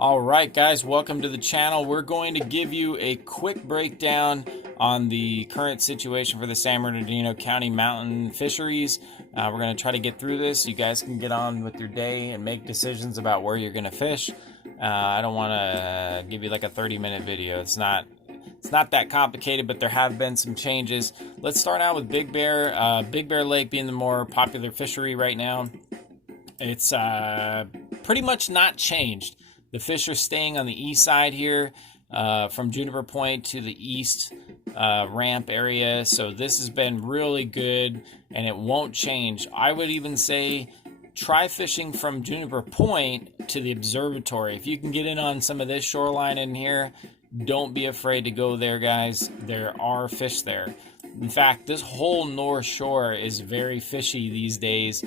All right, guys, welcome to the channel. We're going to give you a quick breakdown on the current situation for the San Bernardino County mountain fisheries. We're going to try to get through this. You guys can get on with your day and make decisions about where you're going to fish. I don't want to give you like a 30-minute video. It's not that complicated, but there have been some changes. Let's start out with Big Bear. Big Bear Lake being the more popular fishery right now. It's pretty much not changed. The fish are staying on the east side here, from Juniper Point to the east ramp area. So this has been really good, and it won't change. I would even say try fishing from Juniper Point to the observatory. If you can get in on some of this shoreline in here, don't be afraid to go there, guys. There are fish there. In fact, this whole North Shore is very fishy these days.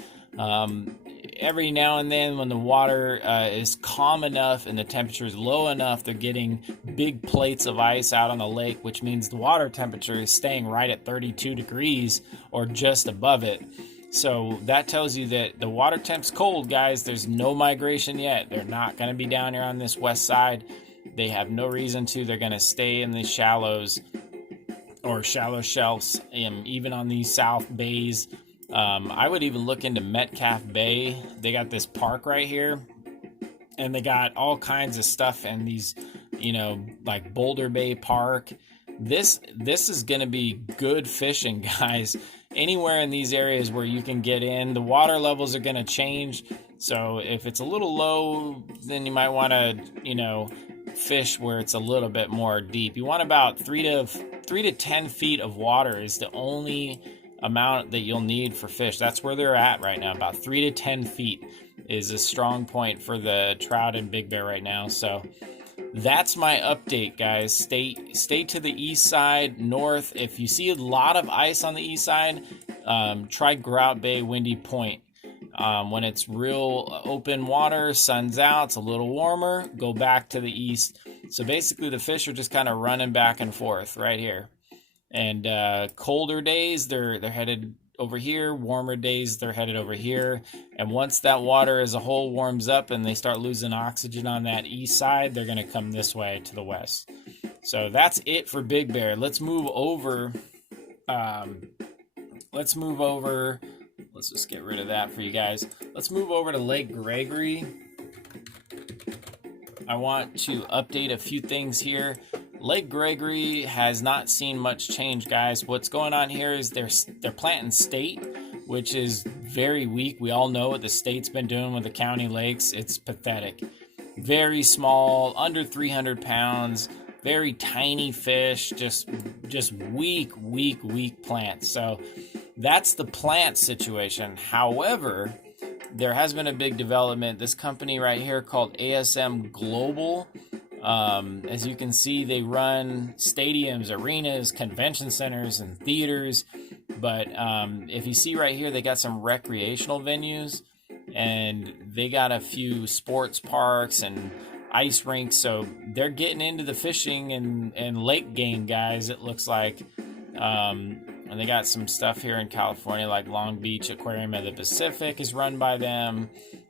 Every now and then when the water is calm enough and the temperature is low enough, they're getting big plates of ice out on the lake, which means the water temperature is staying right at 32 degrees or just above it. So that tells you that the water temp's cold, guys. There's no migration yet. They're not going to be down here on this west side. They have no reason to. They're going to stay in the shallows or shallow shelves, even on these south bays. I would even look into Metcalf Bay. They got this park right here, and they got all kinds of stuff in these, like Boulder Bay Park. This is going to be good fishing, guys. Anywhere in these areas where you can get in, the water levels are going to change. So if it's a little low, then you might want to, fish where it's a little bit more deep. You want about 3 to 10 feet of water is the only amount that you'll need for fish. That's where they're at right now. About 3 to 10 feet is a strong point for the trout and Big Bear right now. So that's my update, guys. Stay to the east side, north. If you see a lot of ice on the east side, try Grout Bay, Windy Point. When it's real open water, sun's out, it's a little warmer, go back to the east. So basically the fish are just kind of running back and forth right here. And colder days, they're headed over here. Warmer days, they're headed over here. And once that water as a whole warms up and they start losing oxygen on that east side, they're going to come this way to the west. So that's it for Big Bear. Let's move over. Let's just get rid of that for you guys. Let's move over to Lake Gregory. I want to update a few things here. Lake Gregory has not seen much change, guys. What's going on here is they're planting state, which is very weak. We all know what the state's been doing with the county lakes. It's pathetic. Very small, under 300 pounds, very tiny fish, just weak plants. So that's the plant situation. However, there has been a big development. This company right here called ASM Global, as you can see, they run stadiums, arenas, convention centers, and theaters. But if you see right here, they got some recreational venues, and they got a few sports parks and ice rinks. So they're getting into the fishing and lake game, guys, it looks like. And they got some stuff here in California, like Long Beach Aquarium of the Pacific is run by them,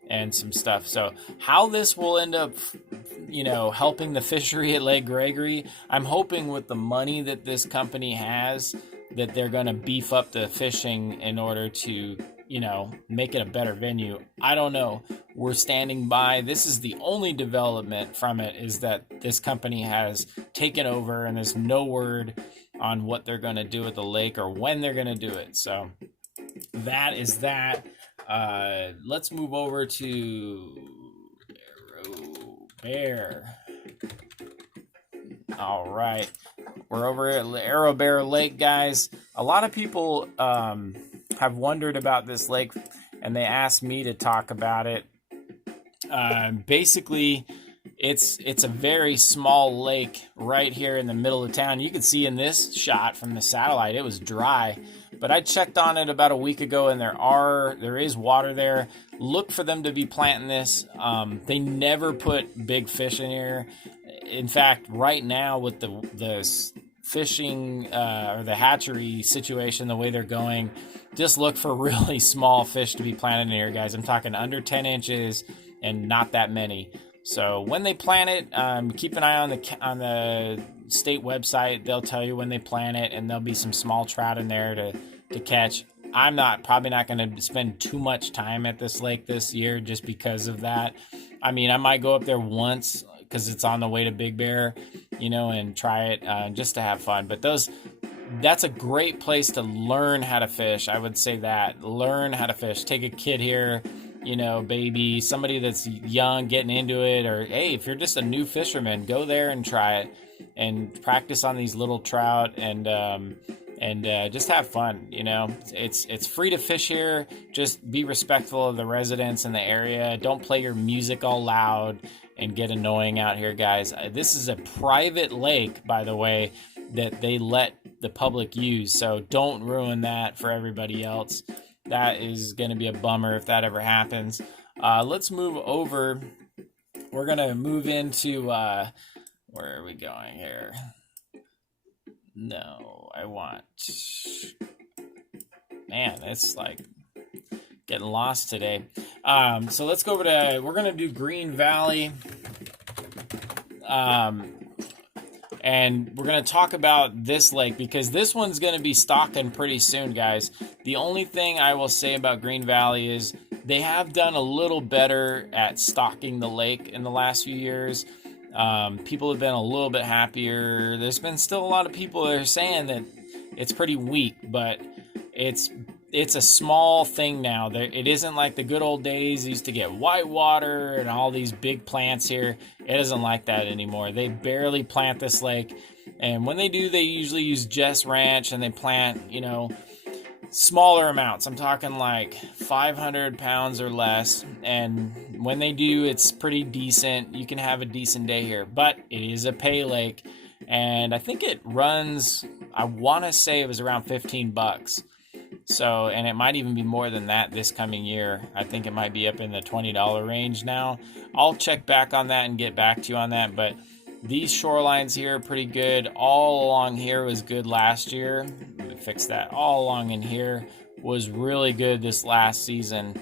and some stuff. So how this will end up, helping the fishery at Lake Gregory, I'm hoping with the money that this company has, that they're going to beef up the fishing in order to, make it a better venue. I don't know. We're standing by. This is the only development from it, is that this company has taken over, and there's no word on what they're going to do with the lake or when they're going to do it. So that is that. Let's move over to Arrowbear. All right. We're over at Arrowbear Lake, guys. A lot of people have wondered about this lake, and they asked me to talk about it. Basically, it's a very small lake right here in the middle of town. You can see in this shot from the satellite, it was dry. But I checked on it about a week ago, and there is water there. Look for them to be planting this. They never put big fish in here. In fact, right now with the fishing or the hatchery situation, the way they're going, just look for really small fish to be planted in here, guys. I'm talking under 10 inches and not that many. So when they plant it, keep an eye on the state website. They'll tell you when they plant it, and there'll be some small trout in there to catch. I'm probably not going to spend too much time at this lake this year just because of that. I mean, I might go up there once because it's on the way to Big Bear, and try it just to have fun. But that's a great place to learn how to fish. I would say that. Learn how to fish. Take a kid here, baby, somebody that's young, getting into it, or hey, if you're just a new fisherman, go there and try it and practice on these little trout and just have fun. It's free to fish here. Just be respectful of the residents in the area. Don't play your music all loud and get annoying out here, guys. This is a private lake, by the way, that they let the public use, so don't ruin that for everybody else. That is going to be a bummer if that ever happens. Let's move over. We're going to move into where are we going here? No, man, it's like getting lost today. So let's go over we're going to do Green Valley. And we're going to talk about this lake because this one's going to be stocking pretty soon, guys. The only thing I will say about Green Valley is they have done a little better at stocking the lake in the last few years. People have been a little bit happier. There's been still a lot of people that are saying that it's pretty weak, but it's a small thing now. It isn't like the good old days. You used to get whitewater and all these big plants here. It isn't like that anymore. They barely plant this lake. And when they do, they usually use Jess Ranch and they plant, smaller amounts. I'm talking like 500 pounds or less. And when they do, it's pretty decent. You can have a decent day here. But it is a pay lake. And I think it runs, I want to say it was around $15. So, and it might even be more than that this coming year. I think it might be up in the $20 range now. I'll check back on that and get back to you on that. But these shorelines here are pretty good. All along here was good last year. Let me fix that. All along in here was really good this last season.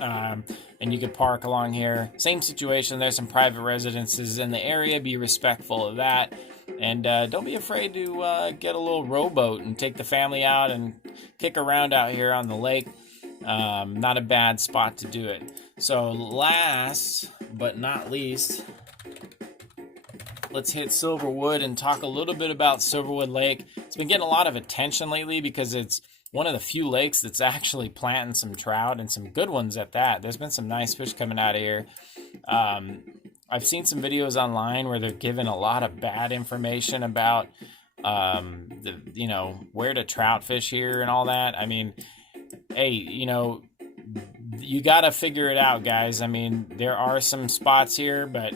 And you could park along here. Same situation. There's some private residences in the area. Be respectful of that. And don't be afraid to get a little rowboat and take the family out and kick around out here on the lake. Not a bad spot to do it. So last but not least, let's hit Silverwood and talk a little bit about Silverwood Lake. It's been getting a lot of attention lately because it's one of the few lakes that's actually planting some trout and some good ones at that. There's been some nice fish coming out of here. I've seen some videos online where they're giving a lot of bad information about, where to trout fish here and all that. I mean, hey, you got to figure it out, guys. I mean, there are some spots here, but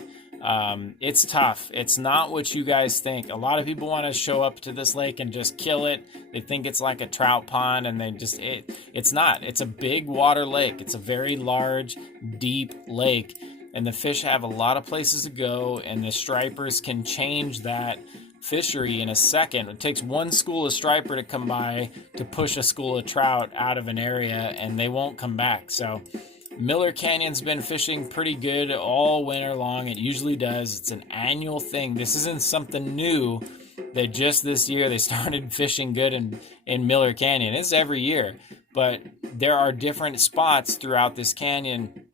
it's tough. It's not what you guys think. A lot of people want to show up to this lake and just kill it. They think it's like a trout pond, and it's not. It's a big water lake. It's a very large, deep lake. And the fish have a lot of places to go, and the stripers can change that fishery in a second. It takes one school of striper to come by to push a school of trout out of an area, and they won't come back. So Miller Canyon's been fishing pretty good all winter long. It usually does. It's an annual thing. This isn't something new that just this year they started fishing good in Miller Canyon. It's every year. But there are different spots throughout this canyon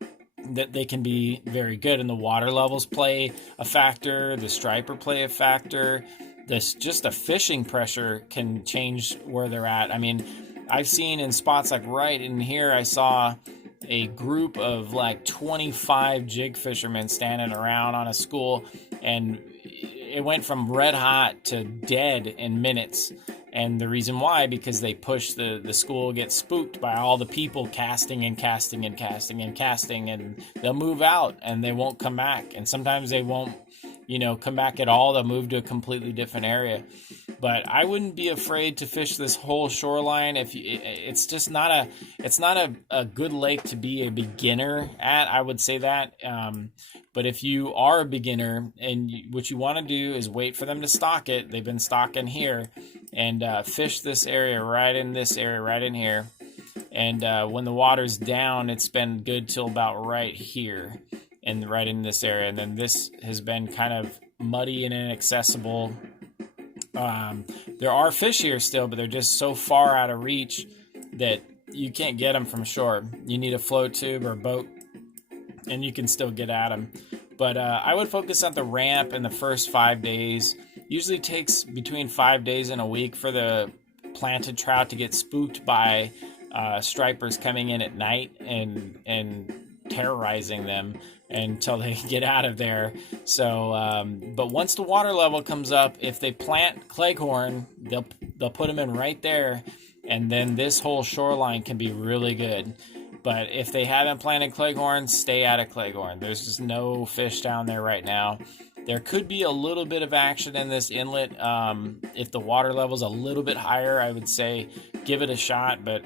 that they can be very good, and the water levels play a factor, the striper play a factor, just the fishing pressure can change where they're at. I mean, I've seen in spots like right in here, I saw a group of like 25 jig fishermen standing around on a school, and it went from red hot to dead in minutes. And the reason why, because they push the school, gets spooked by all the people casting and casting and casting and casting, and they'll move out and they won't come back. And sometimes they won't, come back at all. They'll move to a completely different area. But I wouldn't be afraid to fish this whole shoreline. It's just not a good lake to be a beginner at. I would say that. But if you are a beginner and what you want to do is wait for them to stock it, they've been stocking here, and fish this area right in this area right in here. And when the water's down, it's been good till about right here. and right in this area. And then this has been kind of muddy and inaccessible. There are fish here still, but they're just so far out of reach that you can't get them from shore. You need a float tube or a boat, and you can still get at them. But I would focus on the ramp in the first 5 days. Usually takes between 5 days and a week for the planted trout to get spooked by stripers coming in at night and terrorizing them until they get out of there. So, but once the water level comes up, if they plant cleghorn, they'll put them in right there, and then this whole shoreline can be really good. But if they haven't planted cleghorn, stay out of cleghorn. There's just no fish down there right now. There could be a little bit of action in this inlet. If the water level's a little bit higher, I would say give it a shot, but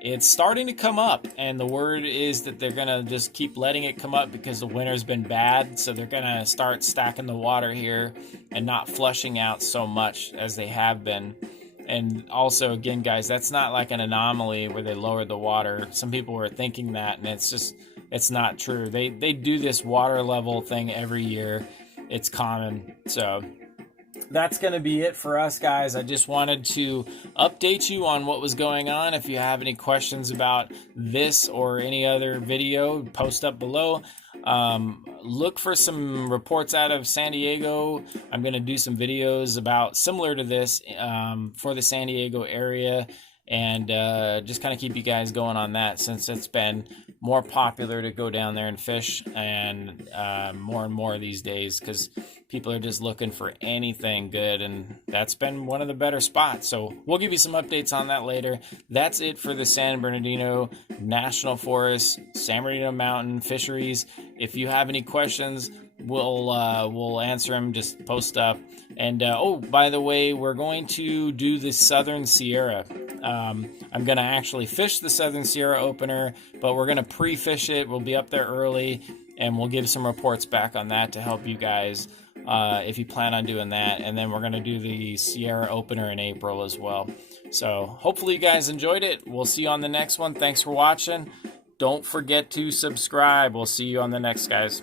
it's starting to come up, and the word is that they're gonna just keep letting it come up because the winter's been bad, so they're gonna start stacking the water here and not flushing out so much as they have been. And also, again, guys, that's not like an anomaly where they lowered the water. Some people were thinking that, and it's not true. They do this water level thing every year. It's common. So that's going to be it for us, guys. I just wanted to update you on what was going on. If you have any questions about this or any other video, post up below. Look for some reports out of San Diego. I'm going to do some videos about similar to this for the San Diego area, and just kind of keep you guys going on that, since it's been more popular to go down there and fish, and more these days, because people are just looking for anything good, and that's been one of the better spots. So we'll give you some updates on that later. That's it for the San Bernardino National Forest, San Bernardino Mountain Fisheries. If you have any questions, we'll answer them. Just post up. And oh, by the way, we're going to do the Southern Sierra. I'm going to actually fish the Southern Sierra opener, but we're going to pre-fish it. We'll be up there early, and we'll give some reports back on that to help you guys if you plan on doing that. And then we're going to do the Sierra opener in April as well. So hopefully you guys enjoyed it. We'll see you on the next one. Thanks for watching. Don't forget to subscribe. We'll see you on the next, guys.